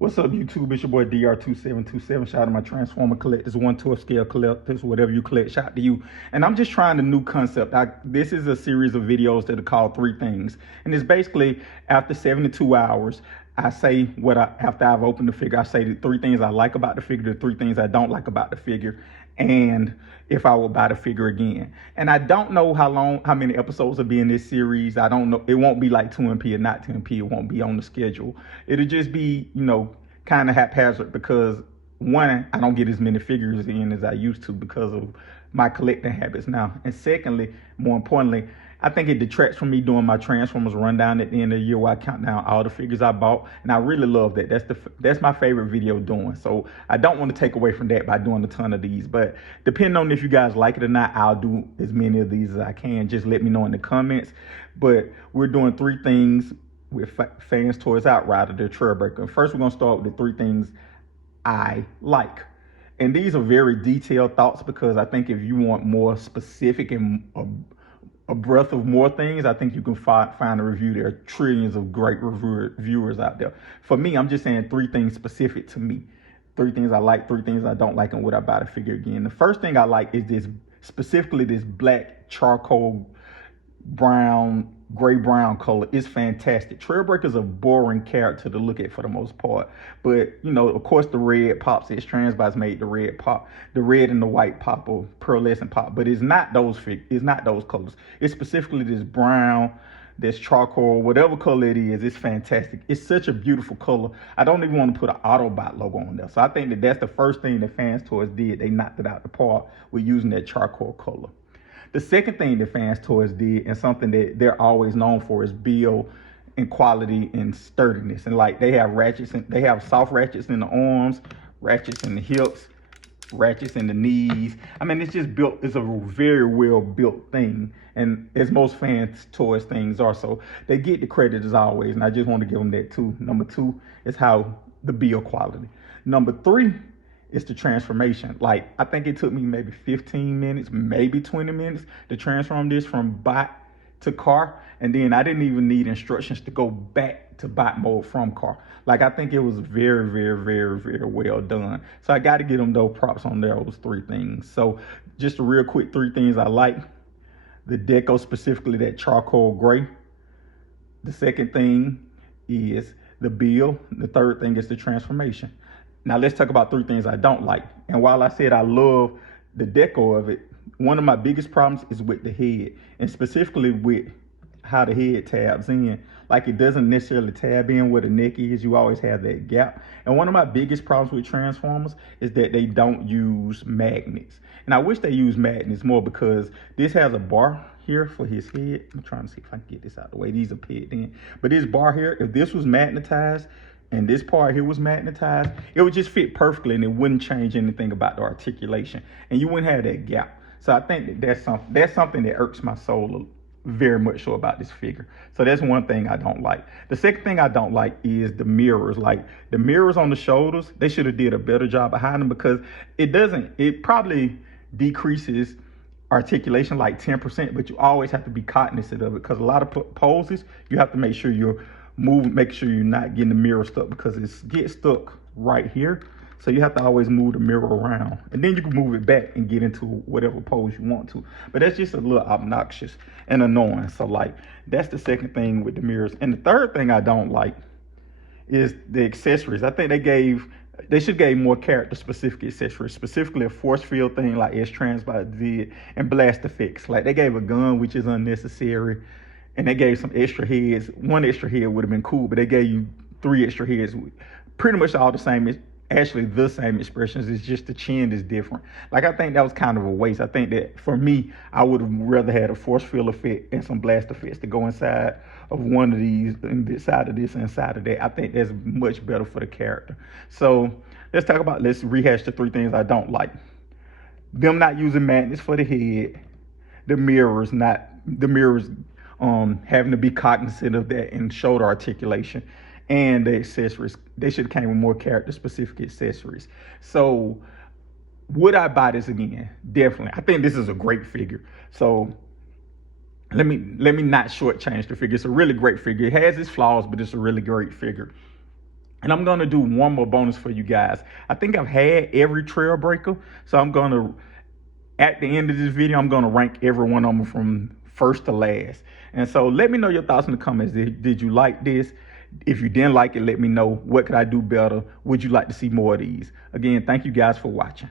What's up, YouTube? It's your boy DR2727. Shout out to my Transformer collectors, 1/12 scale collectors, whatever you collect, shout out to you. And I'm just trying a new concept. This is a series of videos that are called Three Things. And it's basically after 72 hours, I say after I've opened the figure, I say the three things I like about the figure, the three things I don't like about the figure, and if I will buy the figure again. And I don't know how many episodes will be in this series. I don't know. It won't be like 2MP or not 2MP. It won't be on the schedule. It'll just be, kind of haphazard because one, I don't get as many figures in as I used to because of my collecting habits now. And secondly, more importantly, I think it detracts from me doing my Transformers rundown at the end of the year where I count down all the figures I bought. And I really love that. That's my favorite video doing. So I don't want to take away from that by doing a ton of these. But depending on if you guys like it or not, I'll do as many of these as I can. Just let me know in the comments. But we're doing three things with fanstoys Outrider, the Trailbreaker. First, we're going to start with the three things I like. And these are very detailed thoughts because I think if you want more specific and a breadth of more things, I think you can find a review. There are trillions of great reviewers out there. For me, I'm just saying three things specific to me. Three things I like, three things I don't like, and would I buy the figure again. The first thing I like is specifically this black charcoal gray brown color. Is fantastic. Trailbreaker's a boring character to look at for the most part, but of course the red pops. X-transbots made the red pop, the red and the white pop, or pearlescent pop, but it's not those colors. It's specifically this brown, this charcoal, whatever color it is. It's fantastic. It's such a beautiful color. I don't even want to put an Autobot logo on there. So I think that's the first thing that fanstoys did. They knocked it out the park with using that charcoal color. The second thing that fanstoys did, and something that they're always known for, is build and quality and sturdiness. And like they have they have soft ratchets in the arms, ratchets in the hips, ratchets in the knees. I mean, it's just built. It's a very well built thing, and as most fanstoys things are. So they get the credit as always, and I just want to give them that too. Number two is how the build quality. Number three is the transformation. Like, I think it took me maybe 15 minutes, maybe 20 minutes to transform this from bot to car. And then I didn't even need instructions to go back to bot mode from car. Like, I think it was very, very, very, very well done. So I got to give them those props on those three things. So just a real quick three things I like. The deco, specifically that charcoal gray. The second thing is the build. The third thing is the transformation. Now let's talk about three things I don't like. And while I said I love the deco of it, one of my biggest problems is with the head, and specifically with how the head tabs in. Like, it doesn't necessarily tab in where the neck is. You always have that gap. And one of my biggest problems with Transformers is that they don't use magnets. And I wish they used magnets more, because this has a bar here for his head. I'm trying to see if I can get this out of the way. These are pegged in. But this bar here, if this was magnetized, and this part here was magnetized, it would just fit perfectly, and it wouldn't change anything about the articulation, and you wouldn't have that gap. So I think that's something that irks my soul very much so about this figure. So that's one thing I don't like. The second thing I don't like is the mirrors. Like, the mirrors on the shoulders, they should have did a better job of hiding them, because it probably decreases articulation like 10%, but you always have to be cognizant of it, because a lot of poses you have to make sure you're make sure you're not getting the mirror stuck, because it gets stuck right here. So you have to always move the mirror around, and then you can move it back and get into whatever pose you want to. But that's just a little obnoxious and annoying. So like, that's the second thing with the mirrors. And the third thing I don't like is the accessories. I think they should gave more character specific accessories, specifically a force field thing like x-transbots did, and blast effects. Like, they gave a gun, which is unnecessary. And they gave some extra heads. One extra head would have been cool, but they gave you 3 extra heads. Pretty much all the same, actually the same expressions. It's just the chin is different. Like, I think that was kind of a waste. I think that for me, I would have rather had a force field effect and some blast effects to go inside of one of these, inside of this, inside of that. I think that's much better for the character. So let's rehash the three things I don't like. Them not using magnets for the head. The mirrors having to be cognizant of that and shoulder articulation, and the accessories. They should have came with more character specific accessories. So would I buy this again? Definitely. I think this is a great figure. So let me not shortchange the figure. It's a really great figure. It has its flaws, but it's a really great figure. And I'm going to do one more bonus for you guys. I think I've had every Trailbreaker. So I'm going to, at the end of this video, I'm going to rank every one of them from first to last. And so let me know your thoughts in the comments. Did you like this? If you didn't like it, let me know. What could I do better? Would you like to see more of these? Again, thank you guys for watching.